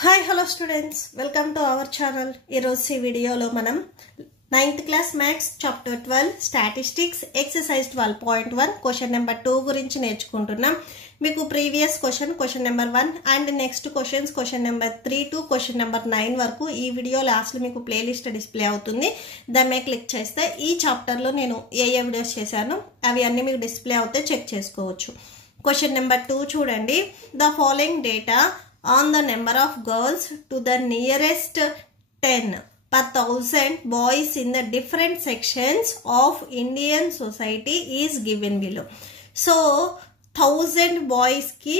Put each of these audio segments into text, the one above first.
Hi hello students, welcome to our channel. ఈరోజు ఈ వీడియోలో మనం 9th class maths chapter 12 statistics exercise 12.1 question number 2 గురించి నేర్చుకుంటున్నాం. మీకు previous question number 1 and next question number 3 to question number 9 వరకు ఈ వీడియో లాస్ట్లో మీకు ప్లేలిస్ట్ డిస్ప్లే అవుతుంది. దాని మీద క్లిక్ చేస్తే ఈ చాప్టర్లో నేను ఏ వీడియోస్ చేశానో అవి అన్నీ మీకు డిస్ప్లే అవుతే చెక్ చేసుకోవచ్చు. క్వశ్చన్ నెంబర్ 2 చూడండి. The following data on the number of girls to the nearest 10 per 1000 boys in the different sections of Indian society is given below. So 1000 boys ki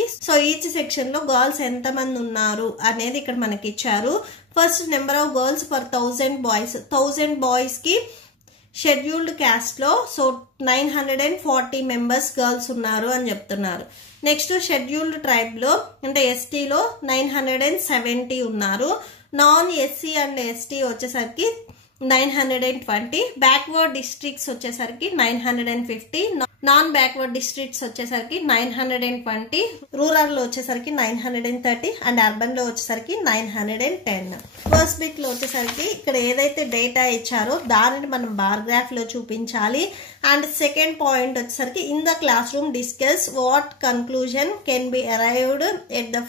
each section lo girls enta mandi unnaru anedi ikkada manaki icharu. First number of girls per 1000 boys, 1000 boys ki scheduled క్యాస్ట్లో 940 members girls ఉన్నారు అని చెప్తున్నారు. Next scheduled ట్రైబ్లో అంటే ఎస్టీలో 970 ఉన్నారు. Non SC and ST వచ్చేసరికి 920, backward districts వచ్చేసరికి 950, non backward districts వచ్చేసరికి 920, రూరల్లో వచ్చేసరికి 930 అండ్ అర్బన్ లో వచ్చేసరికి 910. ఫస్ట్ బిట్ లో వచ్చేసరికి ఇక్కడ ఏదైతే డేటా ఇచ్చారో దానిని మనం బార్ గ్రాఫ్ లో చూపించాలి. అండ్ సెకండ్ పాయింట్ వచ్చేసరికి in the classroom discuss what conclusion can be arrived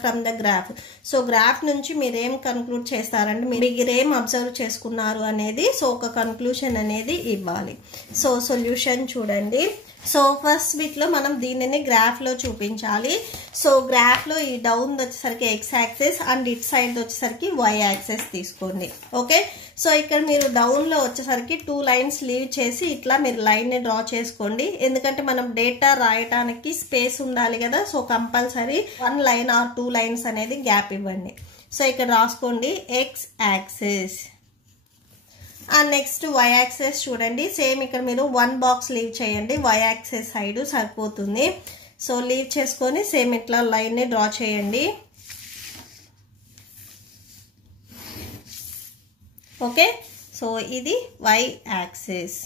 from the graph. So graph నుంచి మీరేం కన్క్లూడ్ చేస్తారంటే మీరేం అబ్జర్వ్ చేసుకున్నారు అనేది ఒక కన్క్లూషన్ అనేది ఇవ్వాలి. సో సొల్యూషన్ చూడండి. సో ఫస్ట్ బిట్ లో మనం దీనిని గ్రాఫ్ లో చూపించాలి. సో గ్రాఫ్ లో ఈ డౌన్ వచ్చేసరికి X axis and it side వచ్చేసరికి వై యాక్సెస్ తీసుకోండి. ఓకే, సో ఇక్కడ మీరు డౌన్ లో వచ్చేసరికి 2 లైన్స్ లీవ్ చేసి ఇట్లా మీరు లైన్ ని డ్రా చేసుకోండి. ఎందుకంటే మనం డేటా రాయడానికి స్పేస్ ఉండాలి కదా. So compulsory 1 line or 2 lines అనేది గ్యాప్ ఇవ్వండి. సో ఇక్కడ రాసుకోండి X axis. And next Y axis చూడండి. సేమ్ ఇక్కడ మీరు 1 బాక్స్ లీవ్ చేయండి, వై యాక్సెస్ సైడ్ సరిపోతుంది. సో లీవ్ చేసుకొని సేమ్ ఇట్లా లైన్ ని డ్రా చేయండి. ఓకే, సో ఇది వై యాక్సెస్.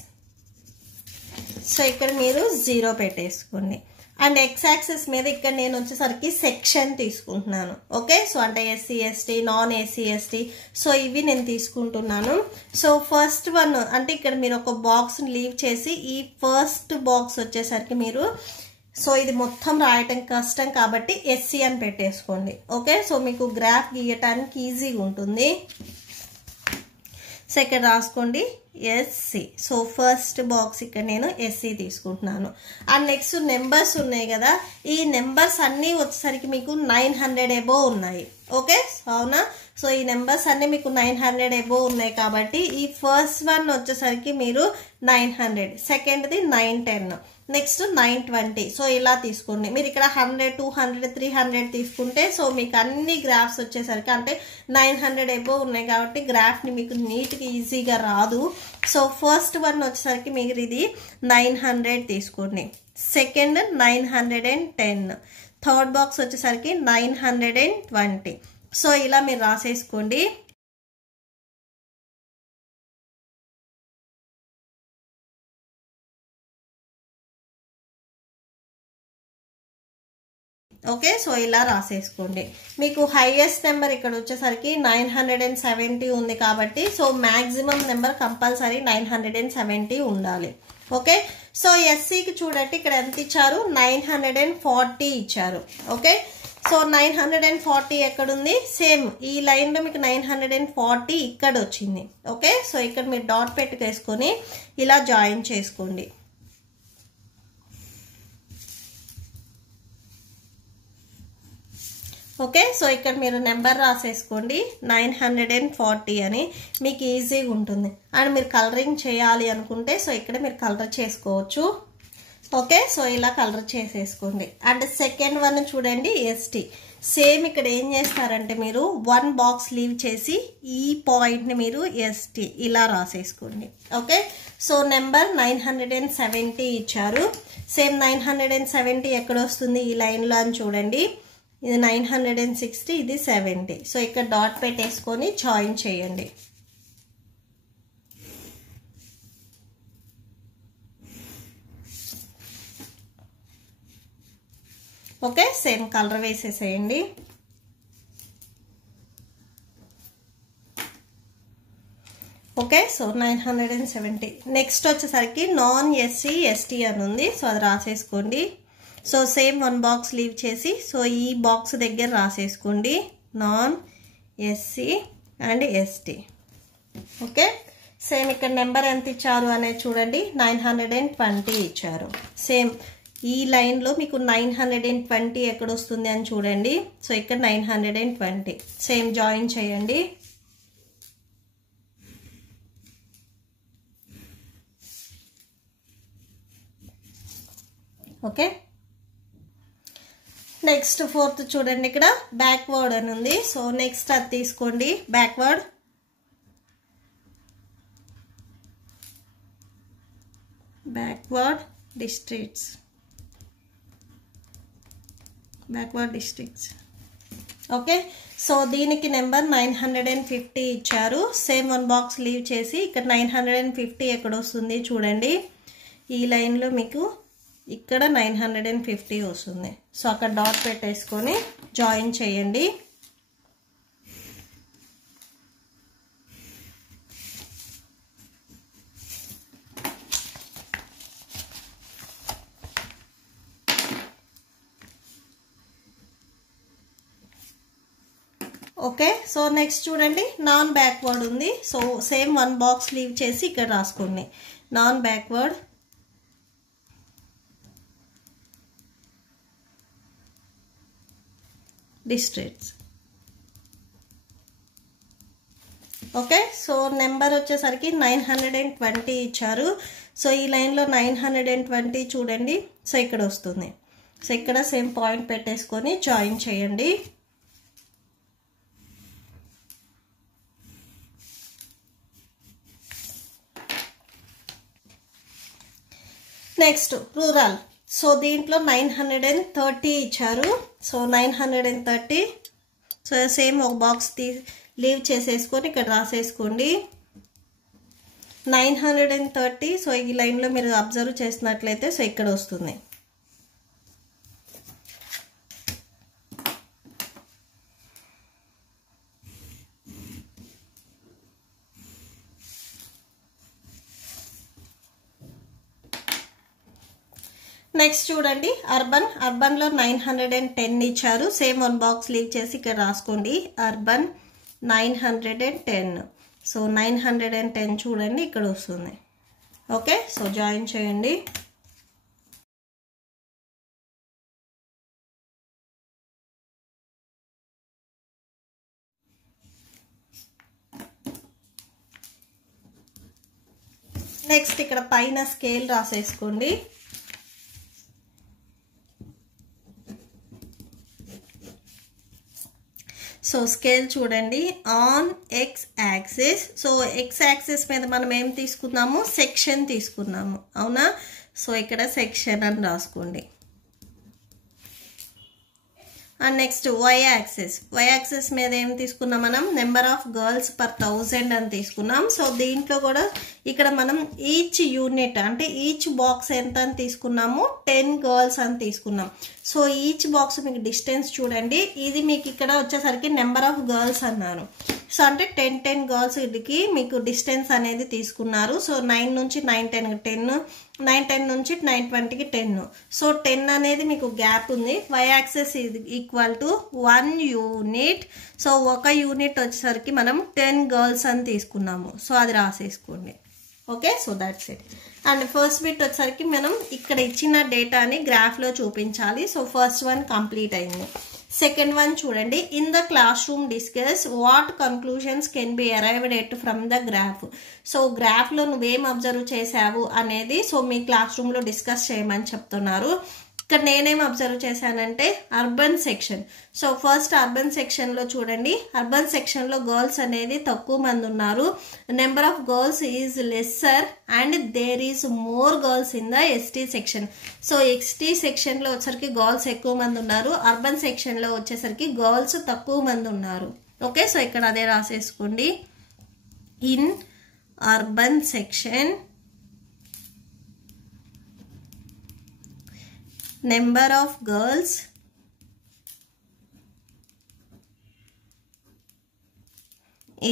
సో ఇక్కడ మీరు 0 పెట్టేసుకోండి. అండ్ ఎక్స్ యాక్సెస్ మీద ఇక్కడ నేను వచ్చేసరికి సెక్షన్ తీసుకుంటున్నాను. ఓకే, సో అంటే SC ST, non SC ST, so ఇవి నేను తీసుకుంటున్నాను. సో ఫస్ట్ వన్ అంటే ఇక్కడ మీరు ఒక బాక్స్ లీవ్ చేసి ఈ ఫస్ట్ బాక్స్ వచ్చేసరికి మీరు సో ఇది మొత్తం రాయటం కష్టం కాబట్టి ఎస్సీ అని పెట్టేసుకోండి. ఓకే, సో మీకు గ్రాఫ్ గీయటానికి ఈజీగా ఉంటుంది. సో ఇక్కడ రాసుకోండి ఎస్సీ. సో ఫస్ట్ బాక్స్ ఇక్కడ నేను ఎస్సీ తీసుకుంటున్నాను. అండ్ నెక్స్ట్ నెంబర్స్ ఉన్నాయి కదా, ఈ నెంబర్స్ అన్నీ వచ్చేసరికి మీకు 900 అబోవ్ ఉన్నాయి. ఓకే, అవునా. సో ఈ నెంబర్స్ అన్ని మీకు 900 అబోవ్ ఉన్నాయి కాబట్టి ఈ ఫస్ట్ వన్ వచ్చేసరికి మీరు 900, సెకండ్ది 910, నెక్స్ట్ 920. సో ఇలా తీసుకోండి. మీరు ఇక్కడ 100, 200, 300 తీసుకుంటే సో మీకు అన్ని గ్రాఫ్స్ వచ్చేసరికి అంటే 900 అబోవ్ ఉన్నాయి కాబట్టి గ్రాఫ్ని మీకు నీట్గా ఈజీగా రాదు. సో ఫస్ట్ వన్ వచ్చేసరికి మీరు ఇది 900 తీసుకోండి, సెకండ్ 910, థర్డ్ బాక్స్ వచ్చేసరికి 920. సో ఇలా మీరు రాసేసుకోండి. ఓకే, సో ఇలా రాసేసుకోండి. మీకు హైయెస్ట్ నెంబర్ ఇక్కడ వచ్చేసరికి 970 ఉంది కాబట్టి సో మ్యాక్సిమం నెంబర్ కంపల్సరీ 970 ఉండాలి. ఓకే, సో ఎస్సీకి చూడండి ఇక్కడ ఎంత ఇచ్చారు, 940 ఇచ్చారు. ఓకే, సో 940 ఎక్కడుంది, సేమ్ ఈ లైన్లో మీకు 940 ఇక్కడ వచ్చింది. ఓకే, సో ఇక్కడ మీరు డాట్ పెట్టుకేసుకొని ఇలా జాయిన్ చేసుకోండి. ఓకే, సో ఇక్కడ మీరు నెంబర్ రాసేసుకోండి 940 అని, మీకు ఈజీగా ఉంటుంది. అండ్ మీరు కలరింగ్ చేయాలి అనుకుంటే సో ఇక్కడ మీరు కలర్ చేసుకోవచ్చు. ఓకే, సో ఇలా కలర్ చేసేసుకోండి. అండ్ సెకండ్ వన్ చూడండి ఎస్టీ. సేమ్ ఇక్కడ ఏం చేస్తారంటే మీరు 1 బాక్స్ లీవ్ చేసి ఈ పాయింట్ని మీరు ఎస్టీ ఇలా రాసేసుకోండి. ఓకే, సో నెంబర్ 970 ఇచ్చారు. సేమ్ 970 ఎక్కడ వస్తుంది ఈ లైన్లో అని చూడండి. ఇది 960, ఇది 70. సో ఇక్కడ డాట్ పెట్టేసుకొని జాయిన్ చేయండి. ఓకే, సేమ్ కలర్ వేసేసేయండి. ఓకే. సో 970. నెక్స్ట్ వచ్చేసరికి నాన్ ఎస్సీ ఎస్టీ అని ఉంది. సో అది రాసేసుకోండి. సో సేమ్ 1 బాక్స్ లీవ్ చేసి సో ఈ బాక్స్ దగ్గర రాసేసుకోండి non SC and ST. Okay. Same ఇక్కడ నెంబర్ ఎంత ఇచ్చారు అనేది చూడండి, 920 ఇచ్చారు. సేమ్ ఈ లైన్లో మీకు 920 ఎక్కడ వస్తుంది అని చూడండి. సో ఇక్కడ 920 సేమ్ జాయిన్ చేయండి. ఓకే. నెక్స్ట్ 4th చూడండి, ఇక్కడ బ్యాక్వర్డ్ అని ఉంది. సో నెక్స్ట్ అది తీసుకోండి. Backward districts. ఓకే. సో దీనికి నెంబర్ 950 ఇచ్చారు. సేమ్ 1 బాక్స్ లీవ్ చేసి ఇక్కడ 950 ఎక్కడ వస్తుంది చూడండి. ఈ లైన్లో మీకు ఇక్కడ 950 వస్తుంది. సో అక్కడ డాట్ పెట్టేసుకొని జాయిన్ చేయండి. ఓకే. సో నెక్స్ట్ చూడండి, నాన్ బ్యాక్వర్డ్ ఉంది. సో సేమ్ 1 బాక్స్ లీవ్ చేసి ఇక్కడ రాసుకోండి non backward districts. Okay. So number వచ్చేసరికి 920 ఇచ్చారు. సో ఈ లైన్లో 920 చూడండి. సో ఇక్కడ వస్తుంది. సో ఇక్కడ సేమ్ పాయింట్ పెట్టేసుకొని జాయిన్ చేయండి. Next rural. సో దీంట్లో 930 ఇచ్చారు. సో 930 సో సేమ్ ఒక బాక్స్ లీవ్ చేసేసుకొని ఇక్కడ రాసేసుకోండి 930. సో ఈ లైన్లో మీరు అబ్జర్వ్ చేసినట్లయితే సో ఇక్కడ వస్తుంది. నెక్స్ట్ చూడండి అర్బన్లో 910 ఇచ్చారు. సేమ్ 1 బాక్స్ లీవ్ చేసి ఇక్కడ రాసుకోండి అర్బన్ 910. సో 910 చూడండి ఇక్కడ వస్తుంది. ఓకే. సో జాయిన్ చేయండి. నెక్స్ట్ ఇక్కడ పైన స్కేల్ రాసేసుకోండి. సో స్కేల్ చూడండి on X axis. So X axis మీద మనం ఏం తీసుకున్నాము, సెక్షన్ తీసుకున్నాము, అవునా. సో ఇక్కడ సెక్షన్ అని రాసుకోండి. అండ్ నెక్స్ట్ వై యాక్సిస్ మీద ఏం తీసుకున్నాం మనం, నెంబర్ ఆఫ్ గర్ల్స్ పర్ 1000 అని తీసుకున్నాం. సో దీంట్లో కూడా ఇక్కడ మనం ఈచ్ యూనిట్ అంటే ఈచ్ బాక్స్ ఎంత అని తీసుకున్నాము, 10 గర్ల్స్ అని తీసుకున్నాం. సో ఈచ్ బాక్స్ మీకు డిస్టెన్స్ చూడండి, ఇది మీకు ఇక్కడ వచ్చేసరికి నెంబర్ ఆఫ్ గర్ల్స్ అన్నారు. సో అంటే 10 గర్ల్స్ ఇదికి మీకు డిస్టెన్స్ అనేది తీసుకున్నారు. సో 9 నుంచి 910 10, 910 నుంచి 920కి 10. సో 10 అనేది మీకు గ్యాప్ ఉంది. Y axis equal to 1 unit. So ఒక యూనిట్ వచ్చేసరికి మనం 10 గర్ల్స్ అని తీసుకున్నాము. సో అది రాసేసుకోండి. Okay. So that's it. And first bit వచ్చేసరికి మనం ఇక్కడ ఇచ్చిన డేటాని గ్రాఫ్లో చూపించాలి. సో ఫస్ట్ వన్ కంప్లీట్ అయింది. సెకండ్ వన్ చూడండి, in the classroom discuss what conclusions can be arrived at from the graph. So గ్రాఫ్లో నువ్వేం అబ్జర్వ్ చేసావు అనేది సో మీ క్లాస్ రూమ్లో డిస్కస్ చేయమని చెప్తున్నారు. ఇక్కడ నేనేం అబ్జర్వ్ చేశానంటే urban section. So first urban సెక్షన్లో చూడండి, అర్బన్ సెక్షన్లో గర్ల్స్ అనేది తక్కువ మంది ఉన్నారు. Number of girls is lesser and there is more girls in the ST section. So ST సెక్షన్లో వచ్చేసరికి గర్ల్స్ ఎక్కువ మంది ఉన్నారు, అర్బన్ సెక్షన్లో వచ్చేసరికి గర్ల్స్ తక్కువ మంది ఉన్నారు. ఓకే. సో ఇక్కడ అదే రాసేసుకోండి, in urban section number of girls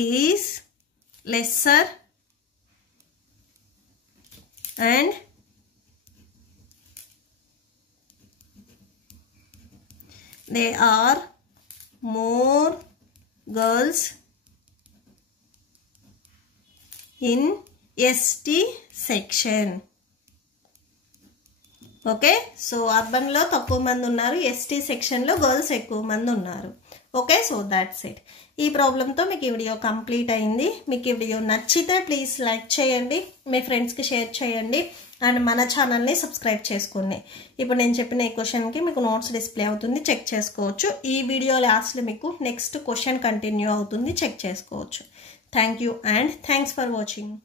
is lesser and there are more girls in ST section. Okay, so అర్బన్లో తక్కువ మంది ఉన్నారు, ST సెక్షన్లో గర్ల్స్ ఎక్కువ మంది ఉన్నారు. Okay, so that's it. ఈ ప్రాబ్లంతో మీకు ఈ వీడియో కంప్లీట్ అయింది. మీకు ఈ వీడియో నచ్చితే ప్లీజ్ లైక్ చేయండి, మీ ఫ్రెండ్స్కి షేర్ చేయండి అండ్ మన ఛానల్ని సబ్స్క్రైబ్ చేసుకోండి. ఇప్పుడు నేను చెప్పిన ఈ క్వశ్చన్కి మీకు నోట్స్ డిస్ప్లే అవుతుంది, చెక్ చేసుకోవచ్చు. ఈ వీడియో లాస్ట్లో మీకు నెక్స్ట్ క్వశ్చన్ కంటిన్యూ అవుతుంది, చెక్ చేసుకోవచ్చు. Thank you and thanks for watching.